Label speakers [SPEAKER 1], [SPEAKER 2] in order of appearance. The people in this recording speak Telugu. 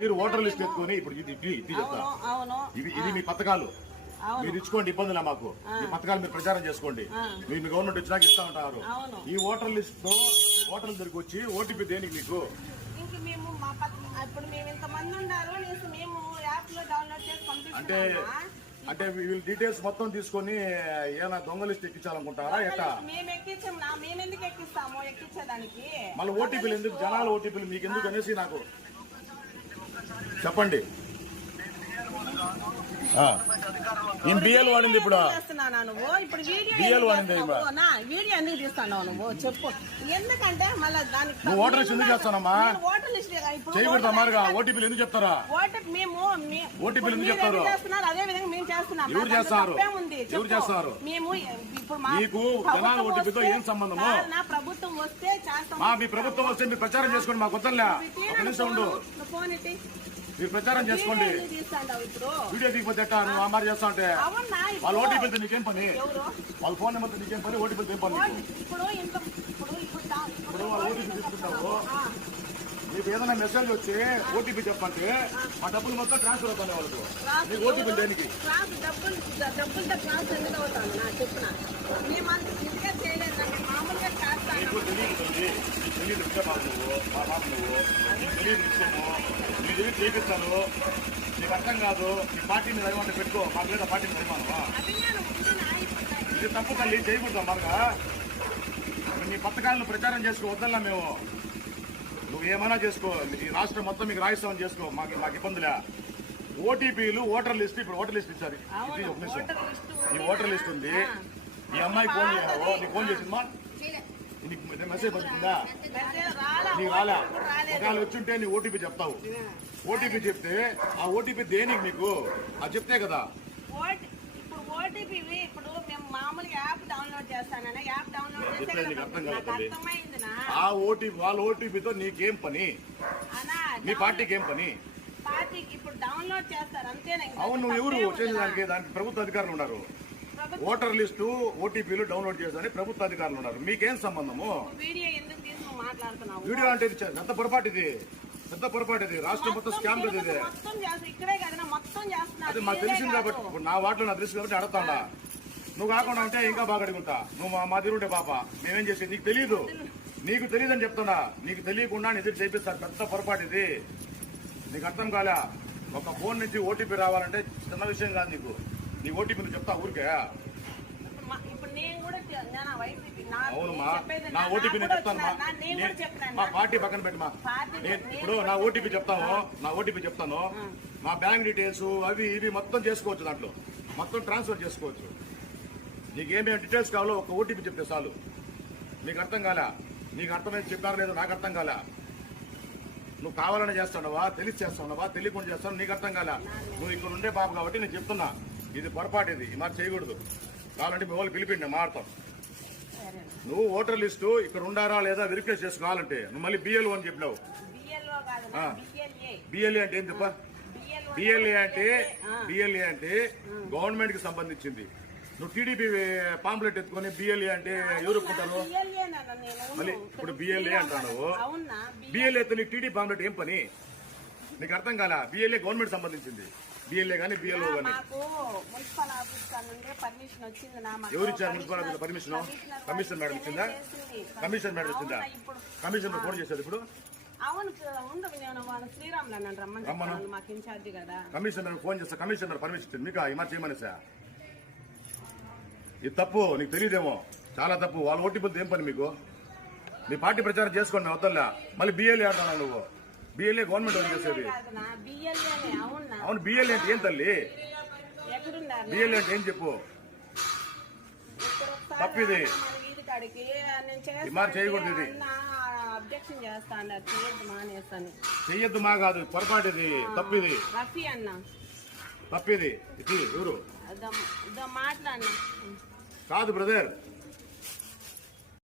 [SPEAKER 1] మీరు ఓటర్ లిస్ట్ ఎత్తుకొని ఇప్పుడు ఇది ఇది ఇది చెప్తా.
[SPEAKER 2] అవును అవును.
[SPEAKER 1] ఇది ఇది మీ పథకాలు. మీరు ఇచ్చుకోండి ఇబ్బందులే మాకు. మీ పథకాలు మీరు ప్రచారం చేసుకోండి. మీరు మీ గవర్నమెంట్ వచ్చినాక ఇస్తా ఉంటారు. ఈ ఓటర్ లిస్ట్తో ఓటర్ల దగ్గరికి వచ్చి ఓటీపీ దేనికి మీకు? అంటే అంటే వీళ్ళ డీటెయిల్స్ మొత్తం తీసుకొని ఏమైనా దొంగ లిస్ట్ ఎక్కించాలనుకుంటారా? ఎట్టా?
[SPEAKER 2] ఎక్కించేదానికి?
[SPEAKER 1] మళ్ళీ ఓటీపీలు ఎందుకు? జనాల ఓటీపీలు మీకు ఎందుకు అనేసి నాకు చెప్పండి. బిఎల్ వాడింది ఇప్పుడు.
[SPEAKER 2] ఎందుకు
[SPEAKER 1] వాడింది
[SPEAKER 2] వీడియో ఎందుకు తీస్తున్నావు నువ్వు? చెప్పు. ఎందుకంటే మళ్ళీ దానికి
[SPEAKER 1] నువ్వు ఓటర్ లిస్ట్ ఎందుకు చేస్తున్నావమ్మా?
[SPEAKER 2] నేను ఓటర్ లిస్ట్
[SPEAKER 1] చేయకూడదు
[SPEAKER 2] ఓటర్
[SPEAKER 1] మారుగా
[SPEAKER 2] లిస్ట్
[SPEAKER 1] ఓటీపీలు ఎందుకు చెప్తారా?
[SPEAKER 2] మేము మీ-
[SPEAKER 1] ఓటీపీలు ఎందుకు చెప్తారు?
[SPEAKER 2] అదే విధంగా మేము చేస్తున్నాం.
[SPEAKER 1] ఎవరు చేస్తారు? ఎవరు. చేస్తారు?
[SPEAKER 2] మేము ఇప్పుడు
[SPEAKER 1] మీకు జనాల ఓటీపీతో ఏం సంబంధము?
[SPEAKER 2] నా ప్రభుత్వం వస్తే చేస్తాం.
[SPEAKER 1] మా ప్రభుత్వం వస్తే మీరు ప్రచారం చేసుకోండి మాకు వద్దలే ఒక నిమిషం ఉండు.
[SPEAKER 2] ఫోన్
[SPEAKER 1] మీరు ప్రచారం చేసుకోండి.
[SPEAKER 2] వీడియో
[SPEAKER 1] దిగిపోతే ఎట్టా? నువ్వు అమ్మారు చేస్తా
[SPEAKER 2] ఇప్పుడు-
[SPEAKER 1] వాళ్ళ ఓటీపీలతో నీకేం పని? వాళ్ళ ఫోన్ నెంబర్తో నీకేం పని? ఓటీపీలతో ఏం పని? నీకు?
[SPEAKER 2] ఇప్పుడు
[SPEAKER 1] వాళ్ళ ఓటీపీ తీసుకుంటావు. మీకు ఏదైనా మెసేజ్ వచ్చి ఓటీపీ చెప్పంటే మా డబ్బులు మొత్తం ట్రాన్స్ఫర్ అవుతాయి వాళ్ళకు. నీకు ఓటీపీ దేనికి
[SPEAKER 2] క్లాస్ డబ్బులు డబ్బులతో క్లాస్ ఎందుకు అవుతాను నా చెప్పున మేము అంత ఇదిగా చేయలేదు నాకు మామూలుగా చేస్తాను
[SPEAKER 1] నీకు తెలియదు తల్లి నీకు తెలియదు విషయం బాబు నువ్వు మా బాబు నువ్వు నీకు తెలియదు విషయము నీకు తెలియదు చేపిస్తాను నీకు అర్థం కాదు నీ పార్టీని అభిమానం పెట్టుకో మాకు లేదా పార్టీని అభిమానమా ఇది తప్పు తల్లి చేయకూడదు మరగా నీ పథకాలను ప్రచారం చేసుకో. వద్దల్లా మేము నువ్వు ఏమైనా చేసుకో ఈ రాష్ట్రం మొత్తం మీకు రాయిస్తామని చేసుకో మాకు మాకు ఇబ్బందులే ఓటీపీలు ఓటర్ లిస్ట్ ఇప్పుడు ఓటర్ లిస్ట్ ఇచ్చారు.
[SPEAKER 2] ఓటర్
[SPEAKER 1] ఈ ఓటర్ లిస్ట్ ఉంది. ఈ అమ్మాయి ఫోన్ చేయాలో నీకు ఫోన్ చేసిందమ్మా నీకు మెసేజ్
[SPEAKER 2] రాలా
[SPEAKER 1] నీకు రాలా? ఒకవేళ వచ్చుంటే నీ ఓటీపీ చెప్తావు. ఓటీపీ చెప్తే ఆ ఓటీపీ దేనికి నీకు? అది చెప్తే కదా.
[SPEAKER 2] ఓటీపీ ఇప్పుడు మేము మామూలుగా యాప్ డౌన్లోడ్ చేస్తానని యాప్ డౌన్లోడ్ చేస్తే
[SPEAKER 1] ఆ ఓటీపీ వాళ్ళ ఓటీపీతో నీకేం పని? నీ పార్టీకి ఏం పని?
[SPEAKER 2] పార్టీకి ఇప్పుడు డౌన్లోడ్ చేస్తారు అంతేనా ఇంకా?
[SPEAKER 1] అవును నువ్వు ఎవరు? చేసేదానికి దానికి ప్రభుత్వ అధికారులు ఉన్నారు. ఓటర్ లిస్టు ఓటీపీలు డౌన్లోడ్ చేసేదానికి ప్రభుత్వ అధికారులు ఉన్నారు. మీకేం సంబంధము?
[SPEAKER 2] వీడియో
[SPEAKER 1] అంటే ఇది పెద్ద పొరపాటు ఇది. పెద్ద పొరపాటు ఇది. రాష్ట్రం మొత్తం స్కామ్ కదా ఇది. అది మాకు తెలిసింది. కాబట్టి. నా వాటిలో నాకు తెలుసు కాబట్టి అడతాడా నువ్వు కాకుండా ఉంటే ఇంకా బాగా అడుగుతా. నువ్వు మా మా ఉంటే పాప. మేమేం చేసేది? నీకు తెలియదు నీకు తెలియదు అని చెప్తున్నా. నీకు తెలియకుండా ఎదురు చేపిస్తారు పెద్ద పొరపాటు ఇది. నీకు అర్థం కాలే. ఒక ఫోన్ నుంచి ఓటీపీ రావాలంటే చిన్న విషయం కాదు నీకు. నీ ఓటీపీ నువ్వు చెప్తా ఊరికే. అవునమ్మా. నా ఓటీపీ నేను చెప్తాను మా పార్టీ పక్కన పెట్టమా ఇప్పుడు నా ఓటీపీ చెప్తాను. నా ఓటీపీ చెప్తాను. మా బ్యాంక్ డీటెయిల్స్ అవి ఇవి మొత్తం చేసుకోవచ్చు దాంట్లో. మొత్తం ట్రాన్స్ఫర్ చేసుకోవచ్చు. నీకు ఏమేమి డీటెయిల్స్ కావాలో ఒక ఓటీపీ చెప్తే చాలు. నీకు అర్థం కాలే? నీకు అర్థమైంది చెప్పారు లేదు నాకు అర్థం కాలే? నువ్వు కావాలని చేస్తున్నావా? తెలిసి చేస్తున్నావా? తెలియకుండా చేస్తావు నీకు అర్థం కాలే? నువ్వు ఇక్కడ ఉండే బాబు కాబట్టి నేను చెప్తున్నా. ఇది పొరపాటు ఇది మాట చేయకూడదు కావాలంటే మీ వాళ్ళు పిలిపిండి మాడతాం. నువ్వు ఓటర్ లిస్టు ఇక్కడ ఉండారా లేదా వెరిఫై చేసుకోవాలంటే నువ్వు మళ్ళీ బిఎల్ అని చెప్పినావు
[SPEAKER 2] బిఎల్ఓ. బిఎల్ఏ
[SPEAKER 1] అంటే ఏం చెప్ప
[SPEAKER 2] బిఎల్ఓ
[SPEAKER 1] బిఎల్ఏ అంటే. బిఎల్ఏ అంటే గవర్నమెంట్కి సంబంధించింది నువ్వు టీడీపీ పాంప్లెట్ ఎత్తుకొని బిఎల్ఏ అంటే ఎవరు ఒప్పుకుంటారు
[SPEAKER 2] బిఎల్ఏ నాన్న నేను
[SPEAKER 1] మళ్ళీ ఇప్పుడు బిఎల్ఏ అంటాను
[SPEAKER 2] అవునా
[SPEAKER 1] బిఎల్ఏ తో నీకు టీడీ పాంప్లెట్ ఏం పని నీకు అర్థం కాలా బిఎల్ఏ గవర్నమెంట్ సంబంధించింది బిఎల్ఏ కానీ బిఎల్ఓ కానీ
[SPEAKER 2] మాకు మున్సిపల్ ఆఫీస్ నుండి పర్మిషన్ వచ్చింది నా మాకు.
[SPEAKER 1] ఎవరు ఇచ్చారు municipal office permission?
[SPEAKER 2] Commissioner
[SPEAKER 1] commission madam ఇచ్చిందా?
[SPEAKER 2] చేసింది.
[SPEAKER 1] కమిషన్ మేడం ఇచ్చిందా?
[SPEAKER 2] అవునా, ఇప్పుడు?
[SPEAKER 1] కమిషన్ ఫోన్ చేసేది ఇప్పుడు?
[SPEAKER 2] అవును ఉండు నేను వాళ్ళ శ్రీరాములు అన్నాను రమ్మని
[SPEAKER 1] రమ్మను.
[SPEAKER 2] చెప్పాను మాకు ఇన్ఛార్జి కదా.
[SPEAKER 1] కమిషనర్ ఫోన్ చేస్తా. కమిషనర్ పర్మిషన్ ఇచ్చింది. మీకు ఈ మాట చేయమని సార్ ఇది తప్పు నీకు తెలియదేమో. చాలా తప్పు. వాళ్ళ ఓటీపీలతో ఏం పని మీకు? మీ పార్టీ ప్రచారం చేసుకోండి వద్దల్లా. మళ్ళీ బిఎల్ఏ అంటున్నావు నువ్వు? బిఎల్ఏ గవర్నమెంట్ వాళ్ళు చేసేది.
[SPEAKER 2] అవునా?
[SPEAKER 1] బిఎల్ఏ అంటే ఏం తల్లి? బిఎల్ఏ అంటే ఏం చెప్పు?
[SPEAKER 2] ఇక్కడ ఒకసారి
[SPEAKER 1] తప్పు ఇది.
[SPEAKER 2] రా మన వీధి కాడికి నేను చేస్తాను
[SPEAKER 1] ఈ మాట చేయకూడదు ఇది.
[SPEAKER 2] అబ్జెక్షన్ చేయొద్దు మానేస్తాను.
[SPEAKER 1] చెయ్యొద్దు మా కాదు పొరపాటు ఇది. తప్పు ఇది.
[SPEAKER 2] రఫీ అన్న.
[SPEAKER 1] తప్పు ఇది. ఎవరు?
[SPEAKER 2] మాట్లాడినా
[SPEAKER 1] కాదు బ్రదర్